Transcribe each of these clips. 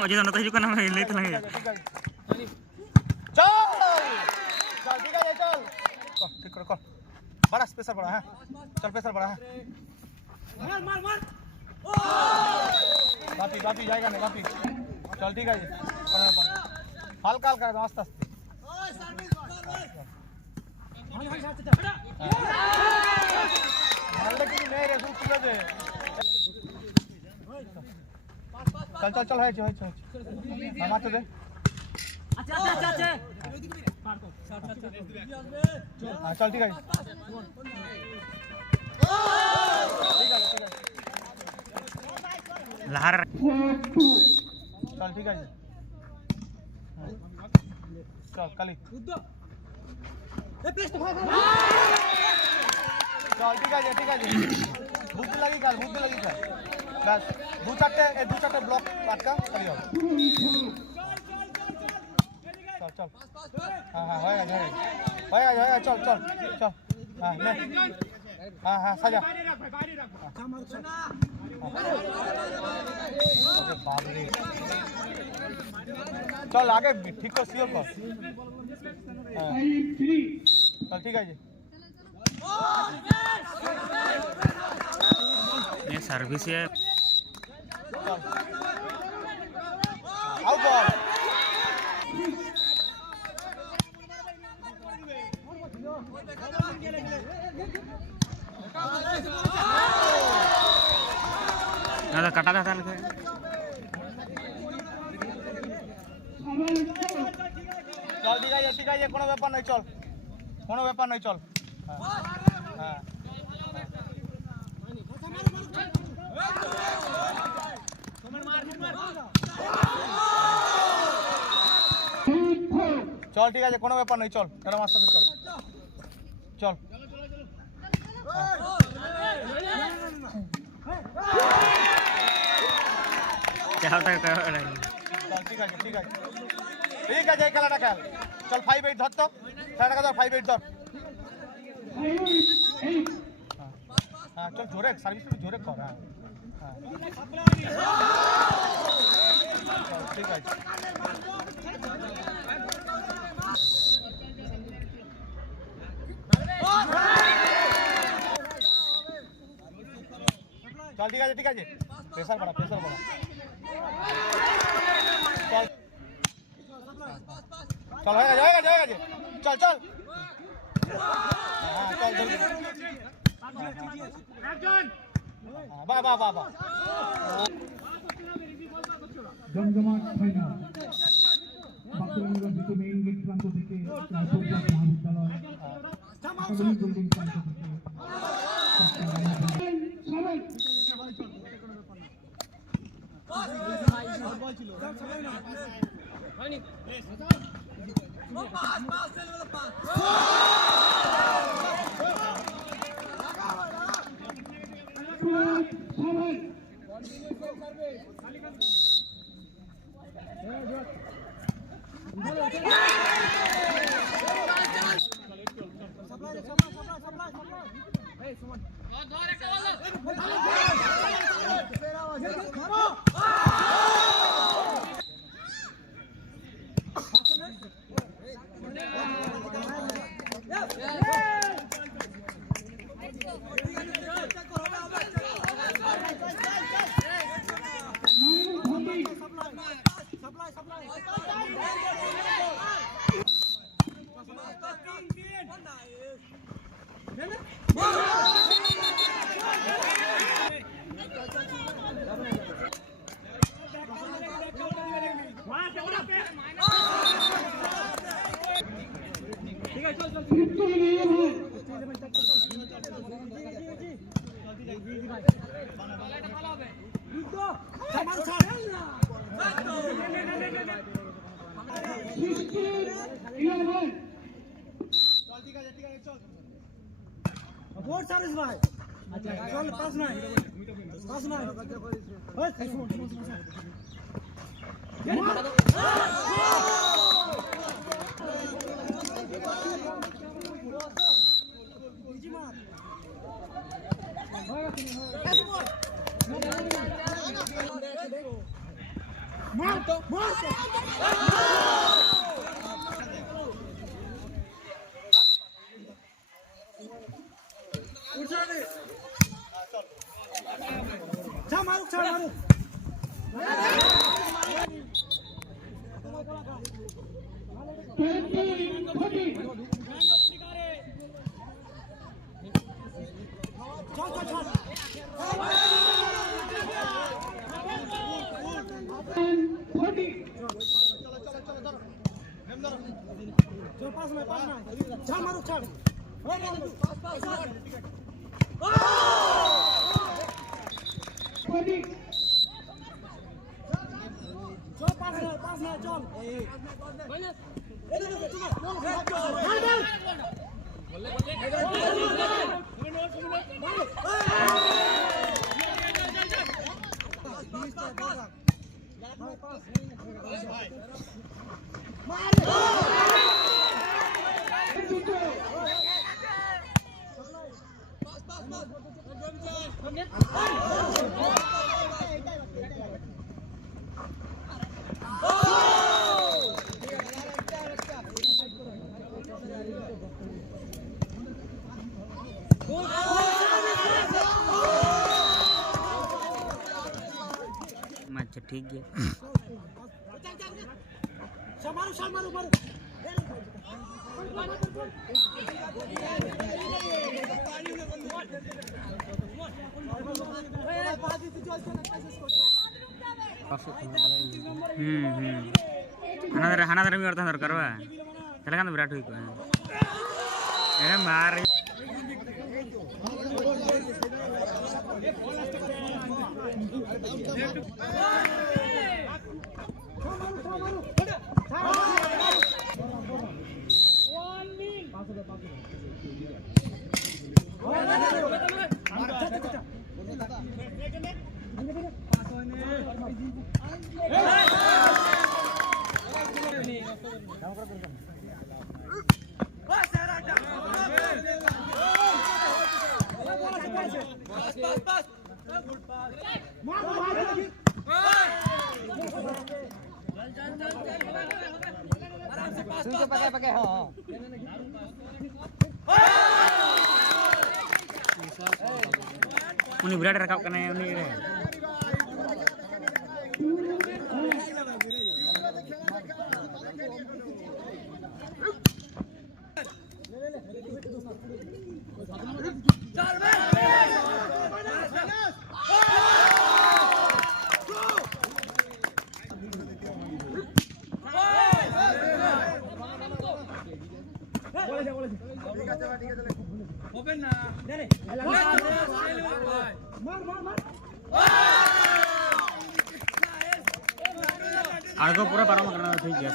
Aja sana tahu juga nama ini itu lagi. चल चल ठीक है चल ठीक कर बड़ा स्पेशल बड़ा है चल स्पेशल बड़ा है मार मार मार वापी वापी जाएगा नहीं वापी चल ठीक है जी हल्का हल्का एकदम आस्ते आस्ते नहीं रे तू चल दे चल चल चल है जो हम आते दे अच्छा अच्छा अच्छा हाँ चल ठीक है लहर चल ठीक है चल कली चल ठीक है भूख लगी कल बस दो चारटे ब्लॉक काटका चली जाओ चल चल हाँ हाँ होएगा चल चल चल हाँ ले हाँ हाँ सजा बाप रे चल आगे ठीक को सियोर कर चल ठीक है जी ये सर्विस है आउट बॉल ना तो कटा था लगे चल ठीक है कोनो ব্যাপার নাই চল हाँ चल ठीक है कोनो ব্যাপার নাই চল তেরা মাস্টার চল चल क्या होता है चल ठीक है खेलाटा खेल चल 5-8 धर तो खेलाटा धर 5-8 धर हाँ चल जोरे सर्विस में जोरे कर हाँ ठीक है चल ठीक है प्रेशर बड़ा चल चल जाएगा जी चल चल वाह জমজমাট final Bankura university main gate প্রান্ত থেকে মহাবিদ্যালয় একাডেমিক বিল্ডিং প্রান্ত থেকে What service भाई? अच्छा चल पास ना ओए छा मारू छा मारू पास में छा मारू छा पास में चल अच्छा ठीक है मारू मारू हनादर भी करता दरकार बा चला विराट हुई मार pakai हाँ उन्हीं विराट रखा करना है उन्हीं रे आगो पूरा पारा करना ठीक है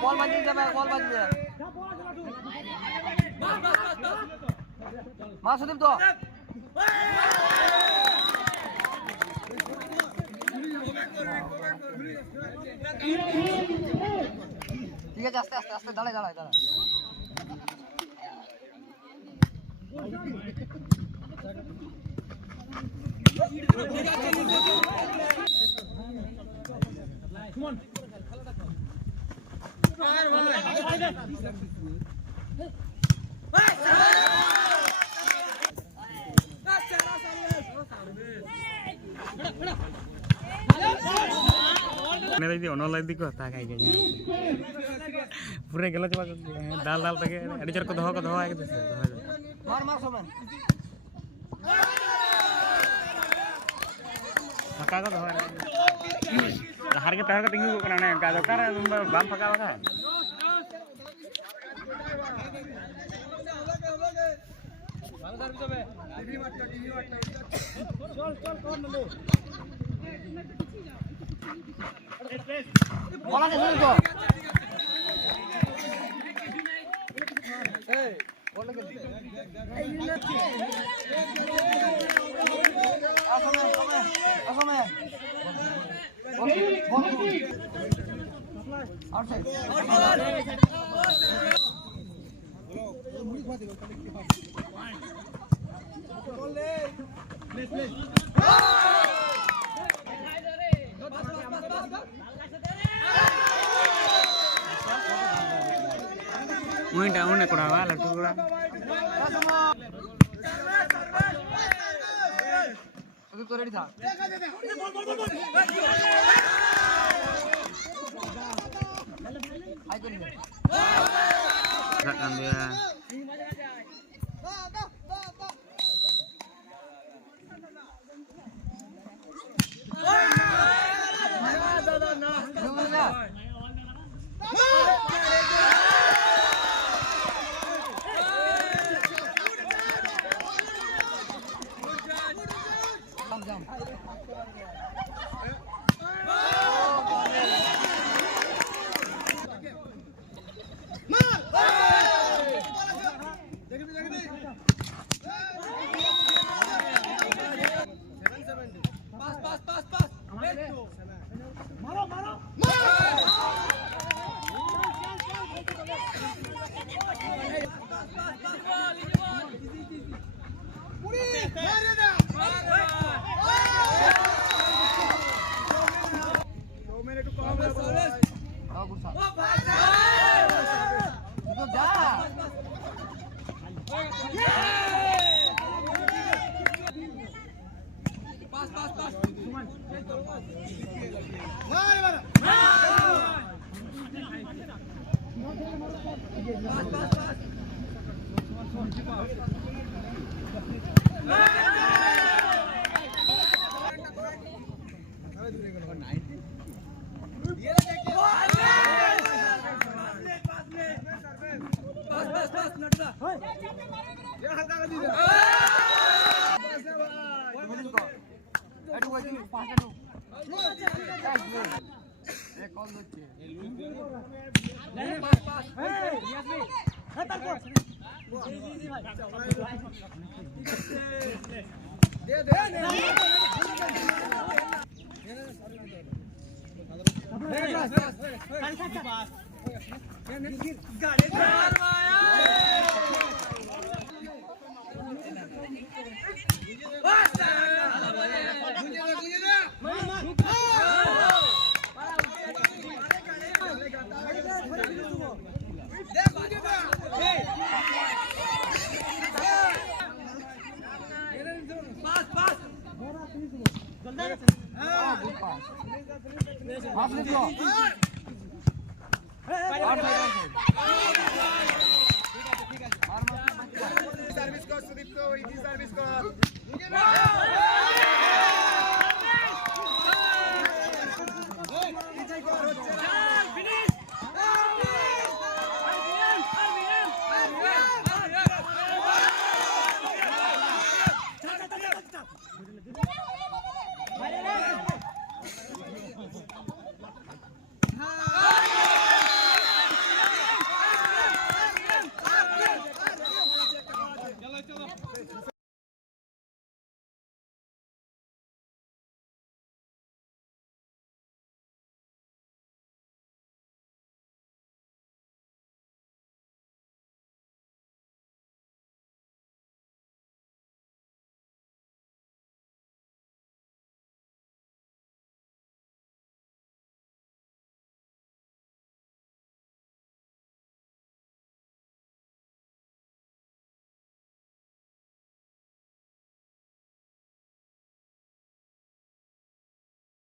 बॉल बज जाए बॉल बज जाए मार सुदीप तो ठीक है आस्ते आस्ते आस्ते दाঁড়ায় দাঁড়ায় দাঁড়ায় Ini tadi ono lagi kok tak kayak gini. Pura gelo coba dal tadi ada cer ko doho aja gitu. मार Soman Maka ko doho. Harga tahar ka tinggi ko kana ne ka dokar bam paka baka. बोला कैसे को ए बोल के असमय outside Muinta une kurava la tula. अभी तो ready था हाय करिए Kan dia. सर्विस को सुदीप को सर्विस को